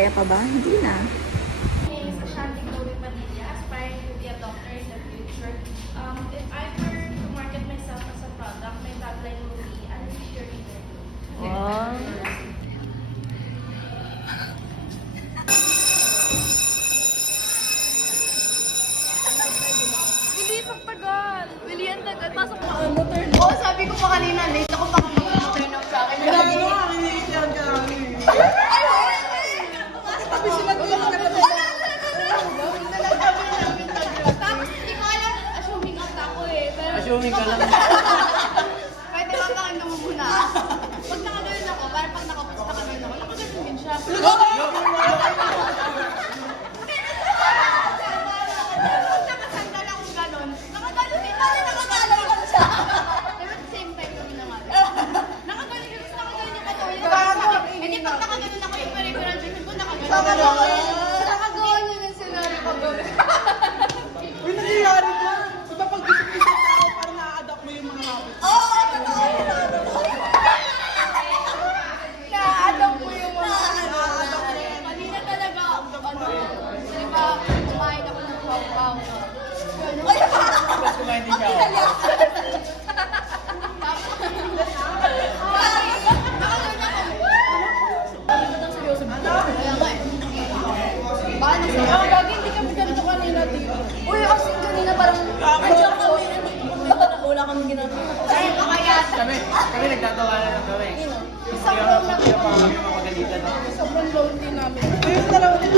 Kaya pa ba? Hindi na. Is Ashanti Chloe Padilla, aspiring to be a doctor in the future. If I were to market myself as a product, my tagline would be, unleash your inner glow. Wow. Hindi pagtagal. William, tagal. Pasok mo. Oo, sabi ko pa kanina, late ako pa mag-turn up sa akin. Grabe mo, hinihitiyan ka namin. Sabi sila ko yung Tapos, hindi ko alam, assuming out ako eh. Pero, Assuming ka lang. pwede ba pakinggan mo muna? Pag nakagano'n ako, parang pag nakapos nakagano'n ako, nakagano'n din siya. Pag nakasandal akong gano'n, nakagano'n din, parang nakagano'n ako siya. Pero at the same time kami naman. Nakagano'n yung katawan niya. Eh di pag nakagano'n ako yung peripheral vision ko, nakagano'n ako. Nakagawa niyo ng scenario ko. Uy, nangyayari ko. Diba pag gusto mo isang tao, parang na-adapt mo yung mga habits. Na-adapt mo yung mga kanina talaga, di ba, kumain ako ng pawpaw. Tapos kumain din siya ako. Lagi hindi kami ganito kanina dito. Uy, kasi kanina parang andiyan kami. Wala kami ginagawa. Ay, kaya. Kami nagtatawanan ng kami. Hindi pa kami mapagalitan. Sobrang lonely namin. Ayun, dalawa din.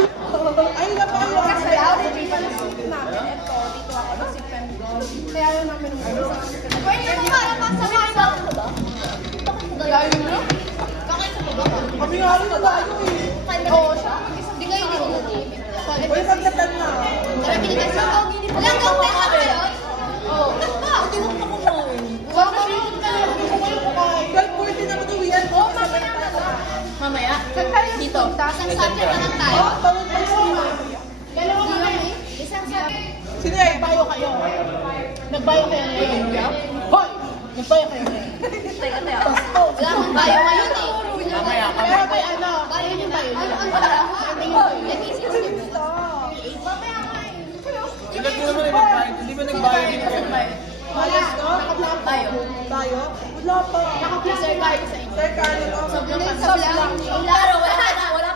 Ayun na pa yun. Kasi outage pa lang namin. Ito, dito ako si Fem. Kaya yun namin umalis. Pwede mo para masama sa ako ba? Bakit mo? Bakit sa baba ka? Kami nga rin tayo eh. Oo, siya. Hindi kayo din. Uy, pagdatan na. Tara, binigay siya. Walang gawin ka ba yun? Oo. Hindi mo pa kumain. Wala ka rin ka lang. Gusto ko yung kumain. 12:40 na matuwian. Oo, Mamaya na lang. Mamaya? Saan tayo? Dito. Isang subject na lang tayo. tawag pa siya. Dalawa kami. Isang subject. Sino yan? Nagbayo kayo. Nagbayo kayo ngayon. Hoy! Nagbayo kayo ngayon. Teka, teka. Wala akong bayo ngayon eh. Mamaya kami. Pero may ano. Bayo yung bayo. Wala ako. Mamaya nga eh. Sulat ko naman nagbayad. Hindi ba nagbayad din kayo? Malas no? Bayo. Tayo? Wala pa. Naka-pleaser kayo sa inyo. Sir Carlo, no? Sablang. Pero wala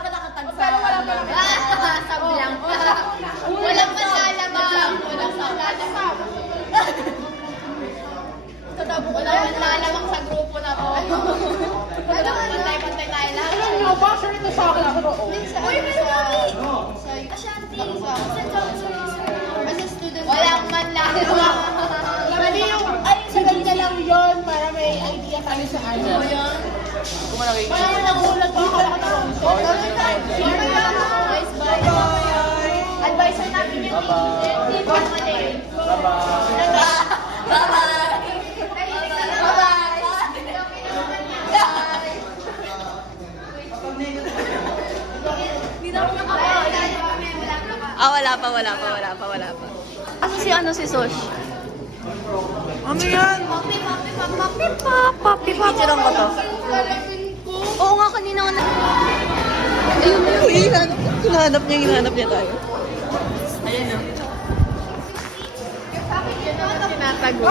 pa nakatagsa. Pero wala pa nakatagsa. Sablang. Walang manlalamang. Walang sablang. Walang manlalamang sa grupo na to. Pantay-pantay tayo lang. Alam niyo ba, sure ito sa akin ako. Uy, meron kami! Ashanti. Basta student. Walang manlalamang. Mali yung, ay, sagal na lang yun para may idea kayo sa ano. Kung mo nakikita. Parang nagulat ko ako advisor namin yun. Bye-bye. Bye-bye. Wala pa. Asa si si Sosh? Ano yan? Papi, picturean ko to. Oo nga, kanina ko na. Ayun, hinahanap niya tayo. Ayun o. Tinatago.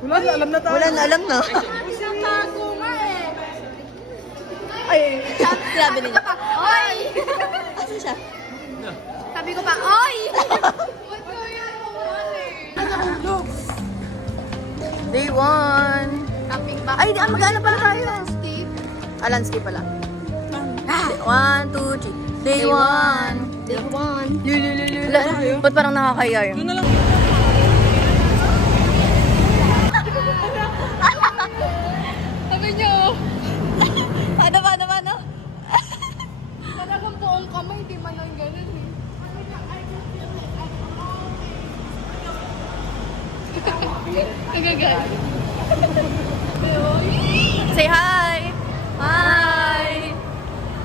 Wala na, alam na tayo. Wala na, alam na. Tinatago nga eh. Ay, grabe niya. Oy! Asa siya? Sabi ko pa, oy! Ba't ko yan Nahulog. Day 1. Camping back. Ay, mag-ano pala tayo? Landscape. Landscape pala. 1, 2, 3. Day 1. Day 1. Wala, ba't parang nakakaya yun? Doon na lang. Sabi niyo, Paano? talagang buong kamay, di man lang ganun eh. Nagagal. Say hi! Hi!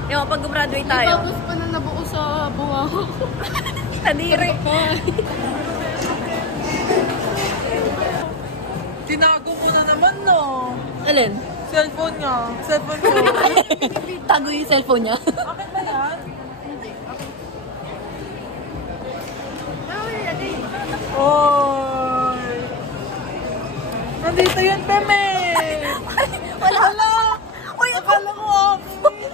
Yung pag graduate tayo. Tapos pa na nabuo sa bunga ko. Kadiri. Tinago mo na naman, no? Alin? Cellphone niya. Cellphone ko. Tago yung cellphone niya. Akin ba yan? Oy! Nandito yun, Peme! Wala. Uy, Akala ko akin.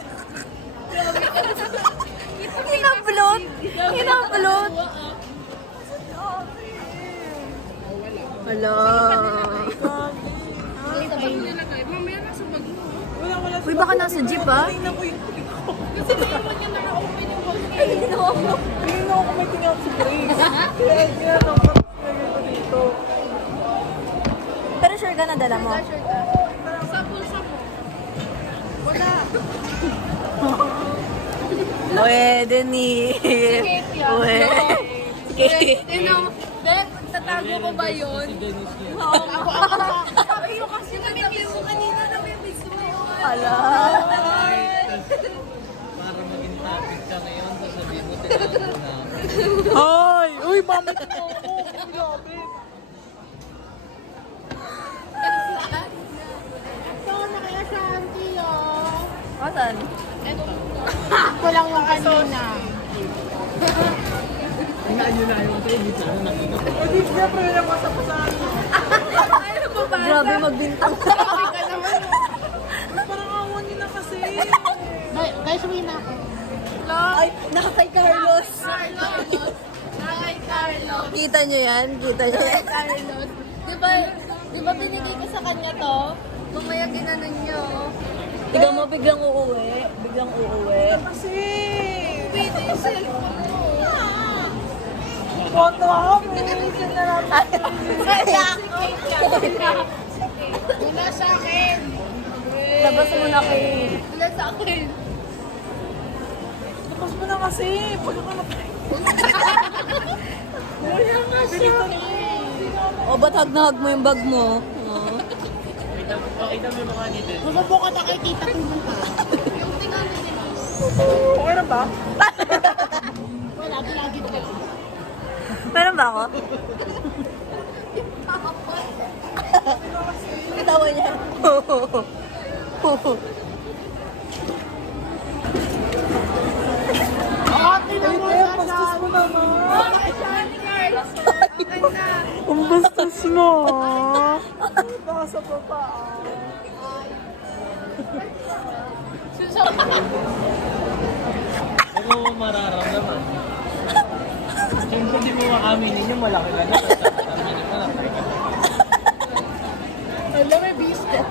Inablot. Inablot. Wala. Wala. Uy, baka nasa jeep ah. Tingnan ko yung Ay, ginawa mo. Tingnan ko may tingnan si Grace. Kaya kaya naman ko dito. Pero sure ka na dala mo? Pwede ni. Pwede. Bek, tatago ko ba yun? Sabi ko kasi namimiss mo kanina, namimiss mo yun. Ala. Para maging topic ka ngayon, sasabihin mo tinago na. Ay! Uy, mamit mo ako. Grabe. Asan? Ko lang yung kanina. Tingnan nyo na yung tayo, dito na nakita. O di, siyempre lang masapasahan mo. Grabe magbintang. Parang awan niyo na kasi. Guys, uwi na ako. Ay, naka kay Carlos. Nakay Carlos. Kita nyo yan? Kita nyo yan? Carlos. Di ba binigay ko sa kanya to? Mamaya ginanon niyo. Tignan mo, biglang uuwi. Biglang uuwi. Kasi. Pwede yung cellphone mo. Foto ako. Pinilisin na lang. Wala sa akin. Labas mo na kay... Wala sa akin. Tapos mo na kasi. Pag ako na Wala nga siya. O, ba't hag-na-hag mo yung bag mo? Oh. Pakita mo yung mukha ni Del. Mabubukat ako kay Tita Pumunta. Yung tingnan mo din. Okay na ba? Wala, lagi ko. Meron ba ako? Tawa niya. Ay, Teo, bastos mo naman. Ang bastos mo. Baka sa baba. Ano mo mararamdaman? Siyempre di mo makaminin yung malaki ka na. Aminin mo lang. Alam, may biscuit.